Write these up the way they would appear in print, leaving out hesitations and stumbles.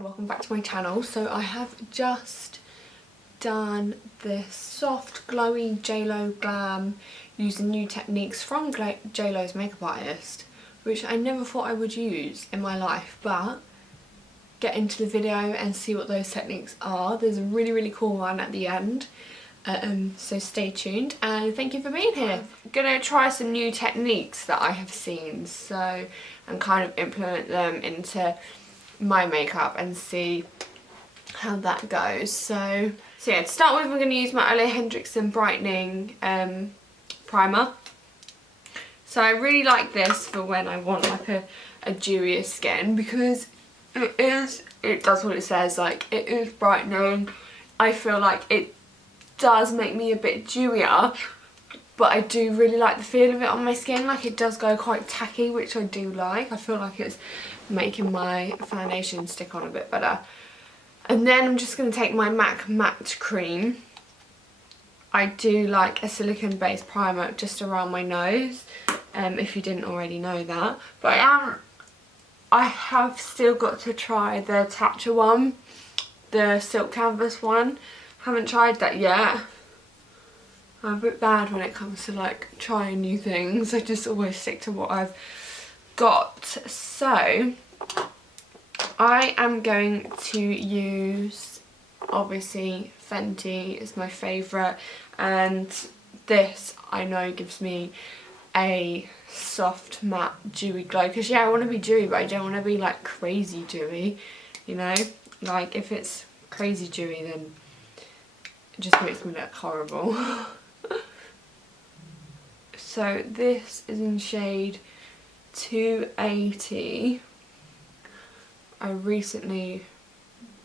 welcome back to my channel. So I have just done this soft glowy JLO glam using new techniques from JLO's makeup artist, which I never thought I would use in my life, but get into the video and see what those techniques are. There's a really cool one at the end, so stay tuned and thank you for being here. I'm gonna try some new techniques that I have seen, so and kind of implement them into my makeup and see how that goes. So yeah, to start with, we're going to use my Ole Henriksen brightening primer. So I really like this for when I want like a dewier skin, because it does what it says, like it is brightening. I feel like it does make me a bit dewier, but I do really like the feel of it on my skin. Like it does go quite tacky, which I do like. I feel like it's making my foundation stick on a bit better. And then I'm just going to take my MAC matte cream. I do like a silicone based primer just around my nose, if you didn't already know that. But I have still got to try the Tatcha one, the silk canvas one. Haven't tried that yet. I'm a bit bad when it comes to like trying new things. I just always stick to what I've got. So I am going to use, obviously Fenty is my favourite, and this I know gives me a soft matte dewy glow, because yeah, I want to be dewy but I don't want to be like crazy dewy, you know, like if it's crazy dewy then it just makes me look horrible. So this is in shade 280. I recently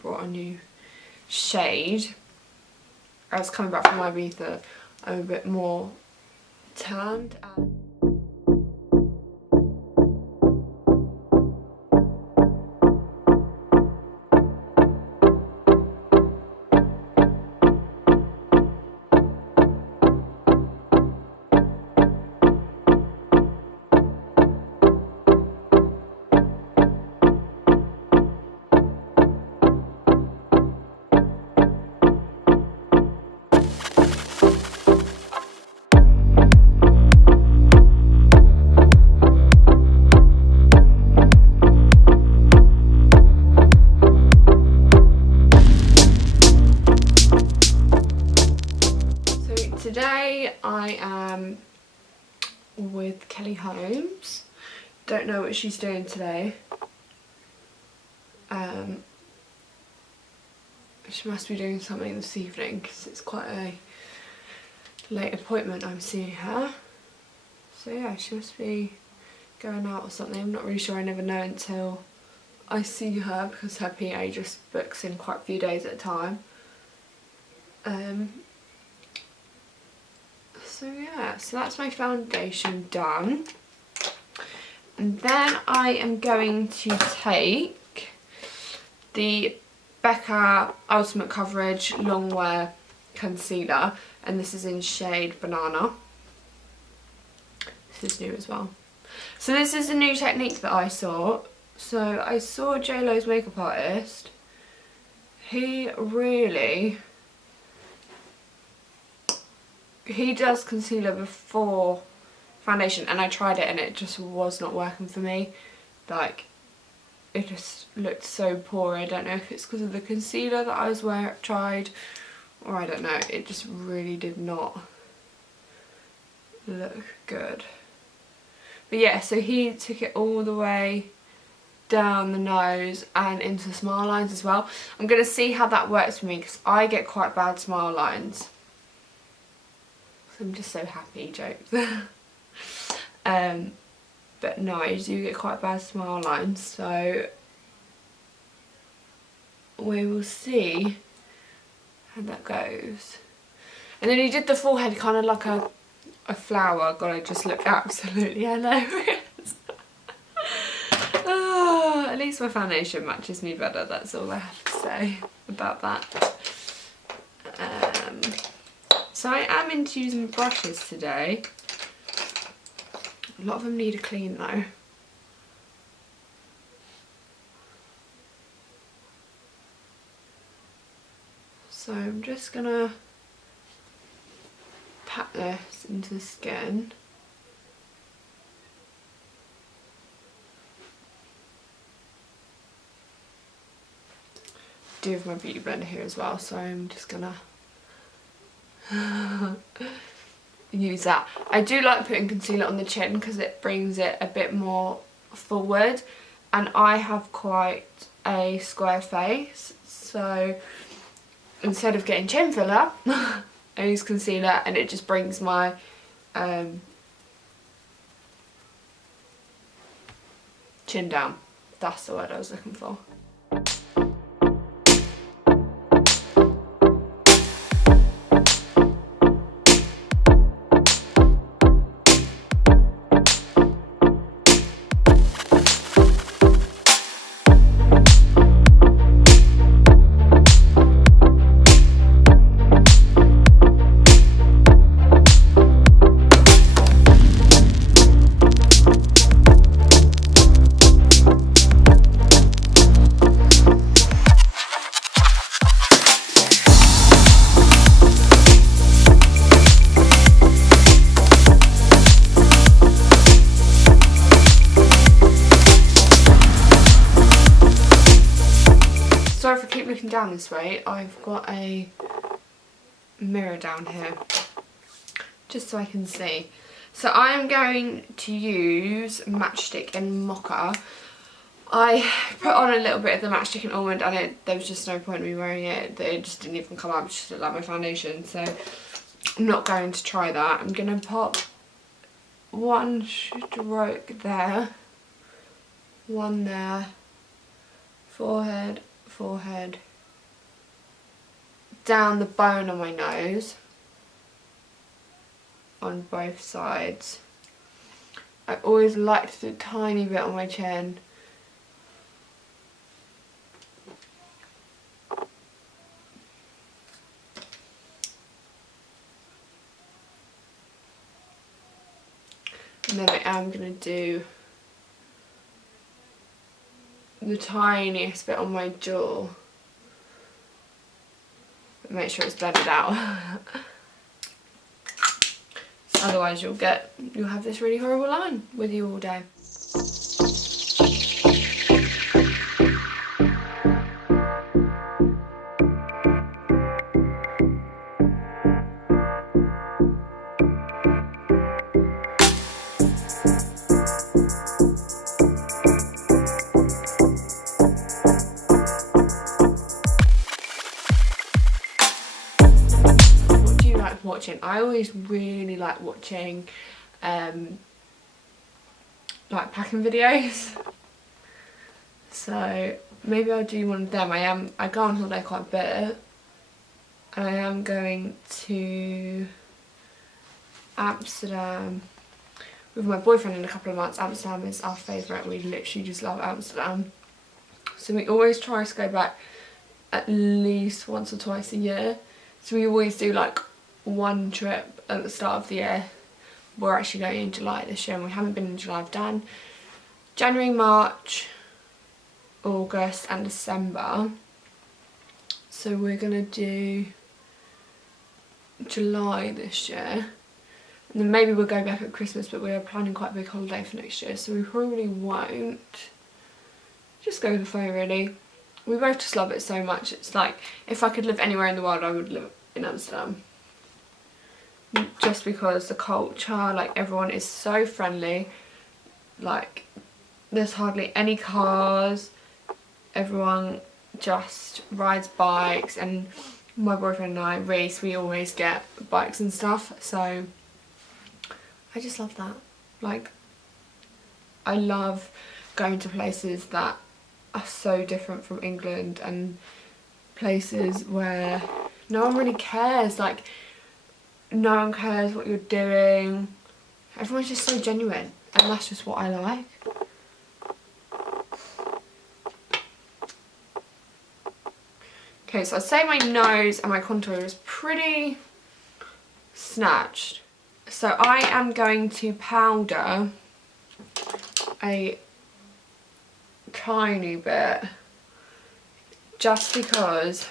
brought a new shade. I was coming back from Ibiza. I'm a bit more tanned. Today I am with Kelly Holmes. Don't know what she's doing today. She must be doing something this evening because it's quite a late appointment I'm seeing her. So yeah, she must be going out or something. I'm not really sure. I never know until I see her, because her PA just books in quite a few days at a time. So yeah, so that's my foundation done. And then I am going to take the Becca Ultimate Coverage Longwear Concealer, and this is in shade Banana. This is new as well. So this is a new technique that I saw. So I saw JLO's makeup artist. He does concealer before foundation, and I tried it and it just was not working for me. Like, it just looked so poor. I don't know if it's because of the concealer that I was tried, or I don't know. It just really did not look good. But yeah, so he took it all the way down the nose and into the smile lines as well. I'm going to see how that works for me, because I get quite bad smile lines. I'm just so happy, jokes. But no, I do get quite bad smile lines, so we will see how that goes. And then he did the forehead kind of like a flower. God, I just look absolutely hilarious. Oh, at least my foundation matches me better, that's all I have to say about that. So I am into using brushes today. A lot of them need a clean though. So I'm just gonna pat this into the skin. I do have my beauty blender here as well, so I'm just gonna use that. I do like putting concealer on the chin because it brings it a bit more forward, and I have quite a square face, so instead of getting chin filler I use concealer and it just brings my chin down. That's the word I was looking for. Sorry if I keep looking down this way, I've got a mirror down here just so I can see. So I'm going to use Matchstick in Mocha. I put on a little bit of the Matchstick in Almond and there was just no point in me wearing it. It just didn't even come up, just like my foundation, so I'm not going to try that. I'm going to pop one stroke there, one there, forehead, forehead, down the bone of my nose on both sides. I always like to do a tiny bit on my chin. And then I am going to do the tiniest bit on my jaw. Make sure it's blended out. Otherwise you'll have this really horrible line with you all day. Watching. I always really like watching like packing videos, so maybe I'll do one of them. I go on holiday quite a bit and I am going to Amsterdam with my boyfriend in a couple of months. Amsterdam is our favourite, we literally just love Amsterdam, so we always try to go back at least once or twice a year. So we always do like one trip at the start of the year. We're actually going in July this year and we haven't been in July. I've done January, March, August and December. So we're going to do July this year. And then maybe we'll go back at Christmas, but we're planning quite a big holiday for next year, so we probably won't. Just go with the flow really. We both just love it so much. It's like, if I could live anywhere in the world I would live in Amsterdam. Just because the culture, like everyone is so friendly, like there's hardly any cars, everyone just rides bikes, and my boyfriend and I, Reese, we always get bikes and stuff, so I just love that. Like, I love going to places that are so different from England and places where no one really cares, like no one cares what you're doing. Everyone's just so genuine, and that's just what I like. Okay, so I'd say my nose and my contour is pretty snatched. So I am going to powder a tiny bit, just because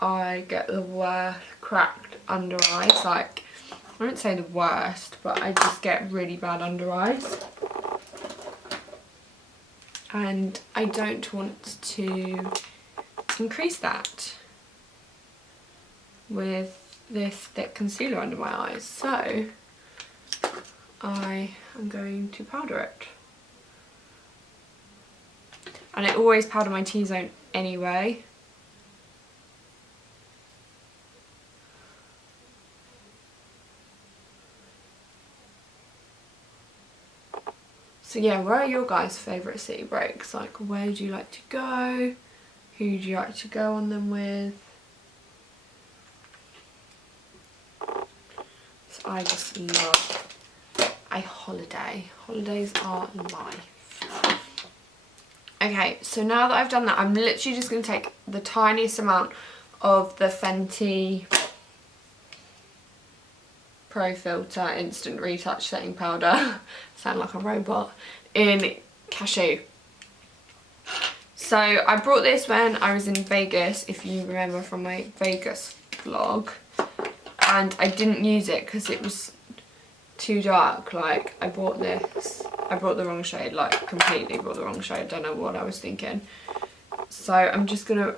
I get the worst cracked under eyes. Like, I wouldn't say the worst, but I just get really bad under eyes. And I don't want to increase that with this thick concealer under my eyes. So I am going to powder it. And I always powder my T-zone anyway. So yeah, where are your guys' favourite city breaks? Like, where do you like to go? Who do you like to go on them with? So I just love a holiday. Holidays are life. Okay, so now that I've done that, I'm literally just going to take the tiniest amount of the Fenty Pro Filter Instant Retouch Setting Powder, sound like a robot, in Cashew. So I brought this when I was in Vegas, if you remember from my Vegas vlog, and I didn't use it because it was too dark. Like, I bought this, I brought the wrong shade, like completely brought the wrong shade, I don't know what I was thinking. So I'm just gonna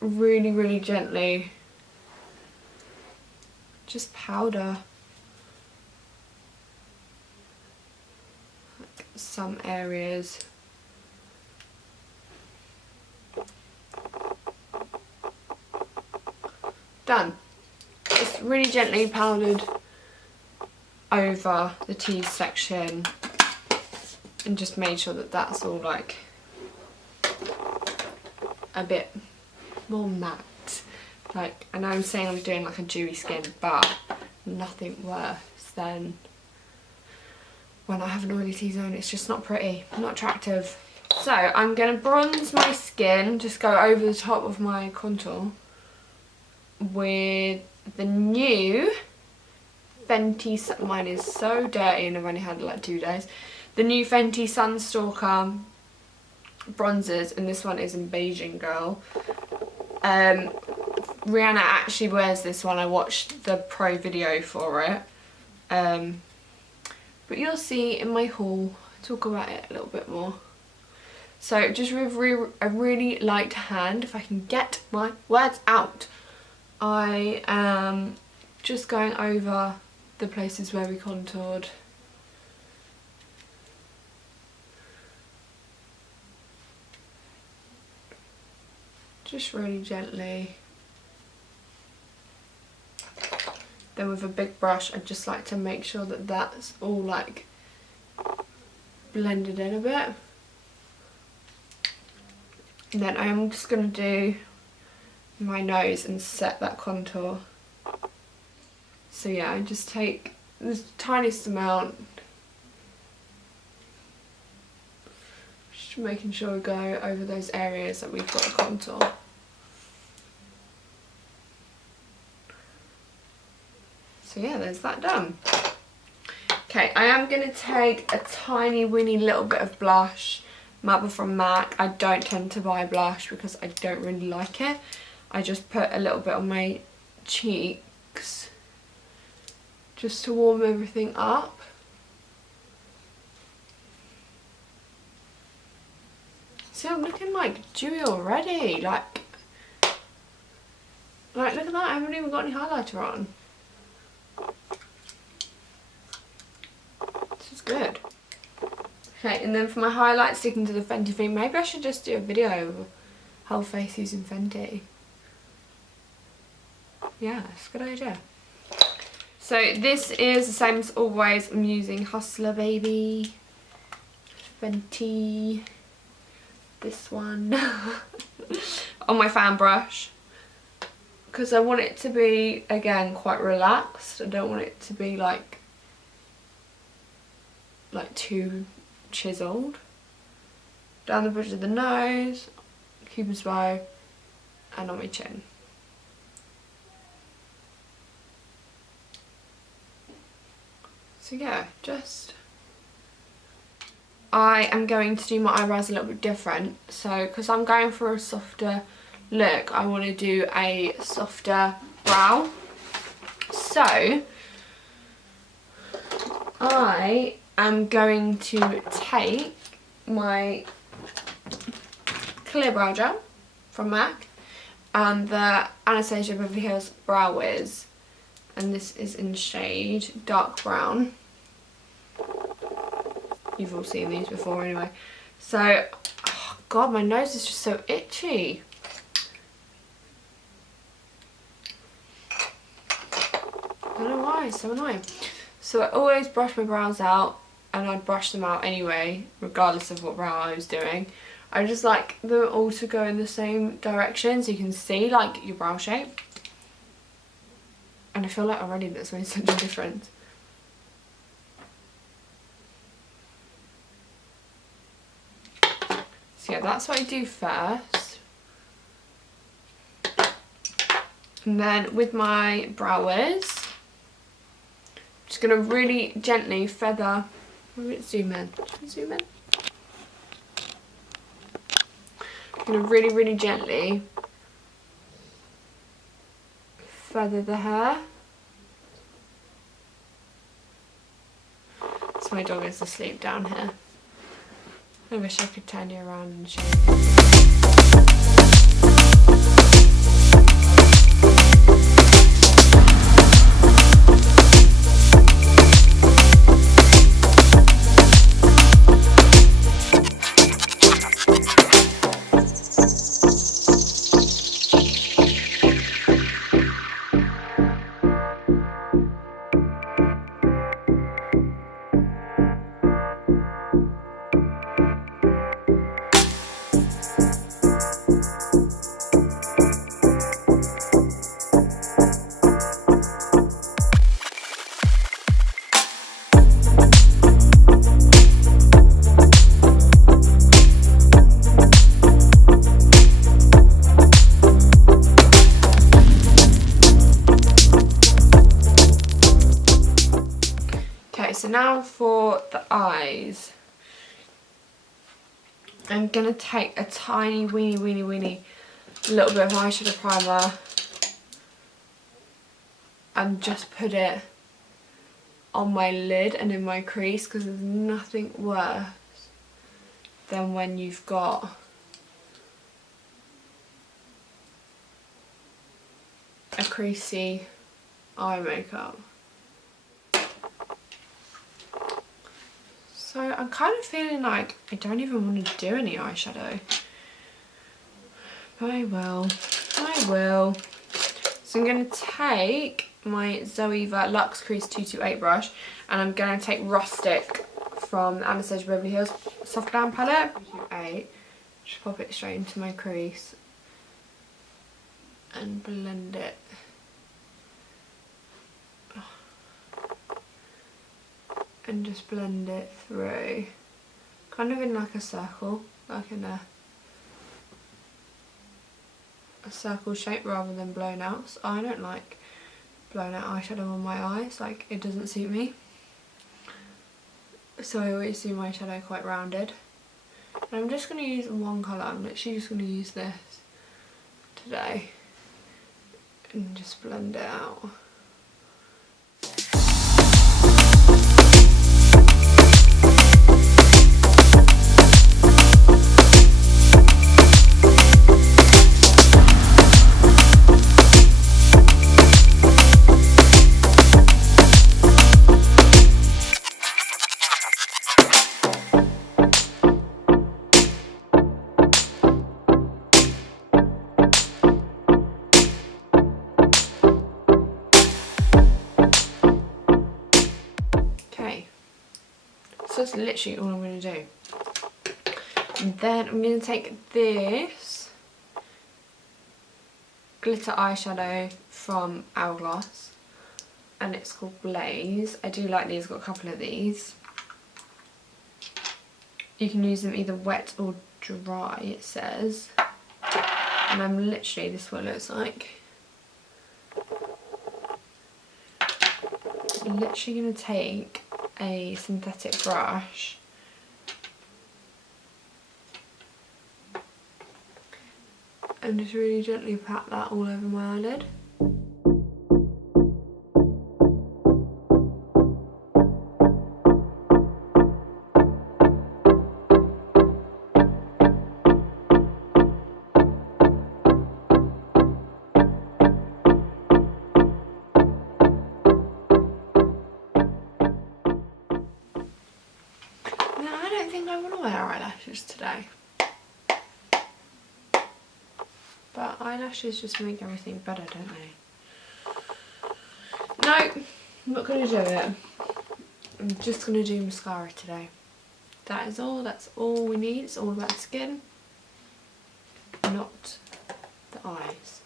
really, really gently just powder like some areas. Done. Just really gently powdered over the tease section and just made sure that that's all like a bit more matte. Like, I know I'm saying I'm doing like a dewy skin, but nothing worse than when I have an oily T-zone. It's just not pretty, not attractive. So I'm going to bronze my skin, just go over the top of my contour with the new Fenty, mine is so dirty and I've only had it like 2 days, the new Fenty Sunstalker bronzers, and this one is in Beijing Girl. Rihanna actually wears this one. I watched the pro video for it, but you'll see in my haul, I'll talk about it a little bit more. So just with a really light hand, if I can get my words out, I am just going over the places where we contoured. Just really gently. Then with a big brush, I just like to make sure that that's all like blended in a bit. And then I'm just going to do my nose and set that contour. So yeah, I just take the tiniest amount, just making sure we go over those areas that we've got a contour. So yeah, there's that done. Okay, I am going to take a tiny weeny little bit of blush, Matte from MAC. I don't tend to buy blush because I don't really like it. I just put a little bit on my cheeks just to warm everything up. See, I'm looking like dewy already. Like look at that, I haven't even got any highlighter on. This is good. Okay, and then for my highlight, sticking to the Fenty theme, maybe I should just do a video of whole face using Fenty. Yeah, it's a good idea. So this is the same as always. I'm using Hustler Baby, Fenty, this one, on my fan brush. Because I want it to be, again, quite relaxed. I don't want it to be like too chiseled. Down the bridge of the nose, Cupid's bow, and on my chin. So yeah, I am going to do my eyebrows a little bit different. So, because I'm going for a softer look, I want to do a softer brow. So I am going to take my clear brow gel from MAC and the Anastasia Beverly Hills Brow Wiz, and this is in shade dark brown. You've all seen these before anyway. So, oh god, my nose is just so itchy. I don't know why, it's so annoying. So I always brush my brows out, and I'd brush them out anyway, regardless of what brow I was doing. I just like them all to go in the same direction so you can see like your brow shape. And I feel like already that's made such a difference. So yeah, that's what I do first. And then with my brow wiz, I'm just going to really gently feather. Maybe it's zoom in. Should we zoom in? I'm going to really gently feather the hair. So my dog is asleep down here. I wish I could turn you around and show you. So now for the eyes, I'm going to take a tiny weeny little bit of eyeshadow primer and just put it on my lid and in my crease, because there's nothing worse than when you've got a creasy eye makeup. So I'm kind of feeling like I don't even want to do any eyeshadow. But I will. So I'm going to take my Zoeva Luxe Crease 228 brush, and I'm going to take Rustic from the Anastasia Beverly Hills Soft Glam palette. 228. Just pop it straight into my crease and blend it. And just blend it through, kind of in like a circle, like in a circle shape rather than blown out. So I don't like blown out eyeshadow on my eyes, like it doesn't suit me. So I always do my shadow quite rounded. And I'm just going to use one colour, I'm literally just going to use this today and just blend it out. So that's literally all I'm going to do. And then I'm going to take this glitter eyeshadow from Hourglass, and it's called Blaze. I do like these, I've got a couple of these. You can use them either wet or dry, it says. And I'm literally, this is what it looks like. I'm literally going to take a synthetic brush and just really gently pat that all over my eyelid. I don't think I want to wear eyelashes today. But eyelashes just make everything better, don't they? No, I'm not going to do it. I'm just going to do mascara today. That is all. That's all we need. It's all about the skin, not the eyes.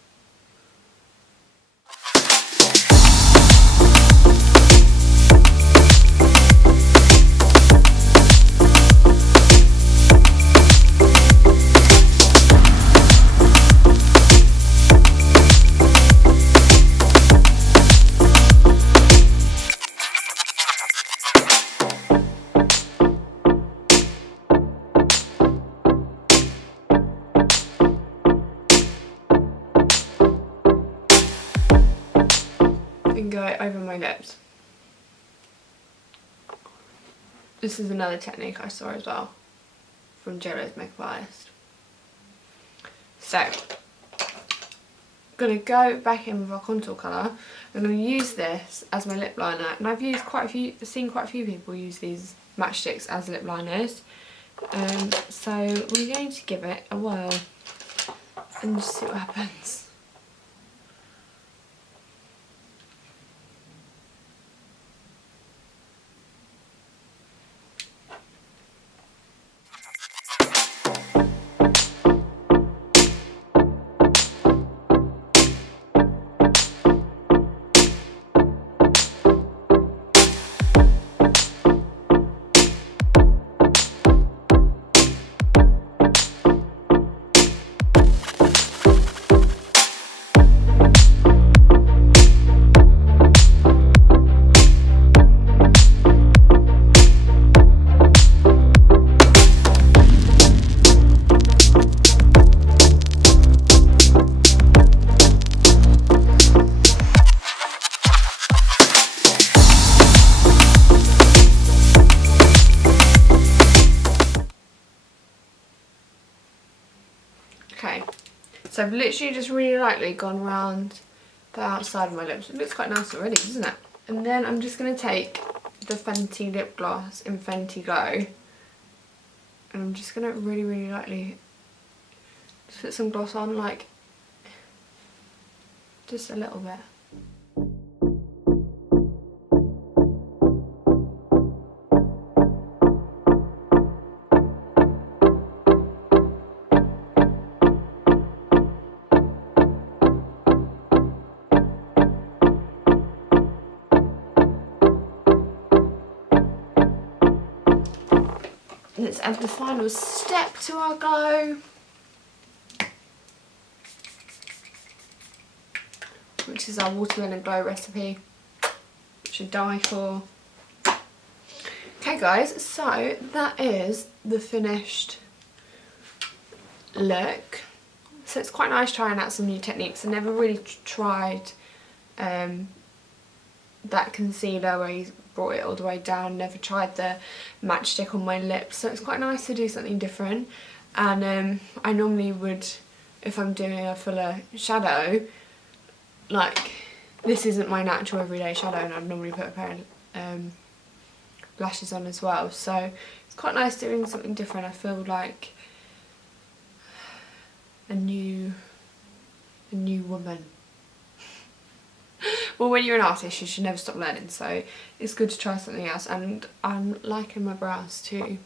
And go over my lips. This is another technique I saw as well from JLO's Makeup Artist. So, I'm going to go back in with our contour colour. I'm going to use this as my lip liner, and I've seen quite a few people use these matchsticks as lip liners. So we're going to give it a whirl and just see what happens. Okay, so I've literally just really lightly gone around the outside of my lips. It looks quite nice already, doesn't it? And then I'm just going to take the Fenty lip gloss in Fenty Glow, and I'm just going to really lightly just put some gloss on, like just a little bit. Let's add the final step to our glow, which is our watermelon glow recipe, which I die for. Okay guys, so that is the finished look. So it's quite nice trying out some new techniques. I never really tried that concealer where you brought it all the way down. Never tried the matchstick on my lips, so it's quite nice to do something different. And I normally would, if I'm doing a fuller shadow, like this isn't my natural everyday shadow, and I'd normally put a pair of lashes on as well, so it's quite nice doing something different. I feel like a new woman. Well, when you're an artist you should never stop learning, so it's good to try something else. And I'm liking my brows too,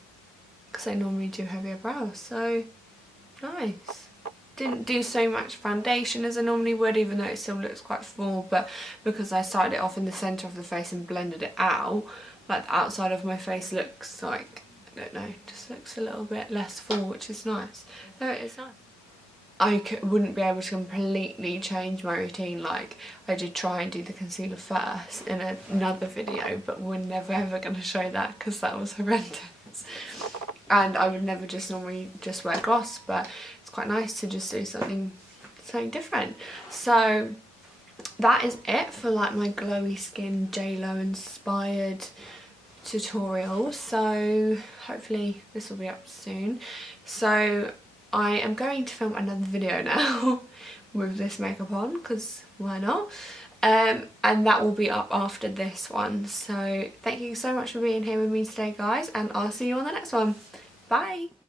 because I normally do heavier brows, so nice. Didn't do so much foundation as I normally would, even though it still looks quite full, but because I started it off in the centre of the face and blended it out, like the outside of my face looks like, I don't know, just looks a little bit less full, which is nice. Though it is nice. I wouldn't be able to completely change my routine. Like, I did try and do the concealer first in another video, but we're never ever going to show that because that was horrendous. And I would never just normally just wear gloss, but it's quite nice to just do something different. So that is it for like my glowy skin JLO inspired tutorial. So hopefully this will be up soon. So I am going to film another video now with this makeup on, because why not? And that will be up after this one. So thank you so much for being here with me today, guys, and I'll see you on the next one. Bye!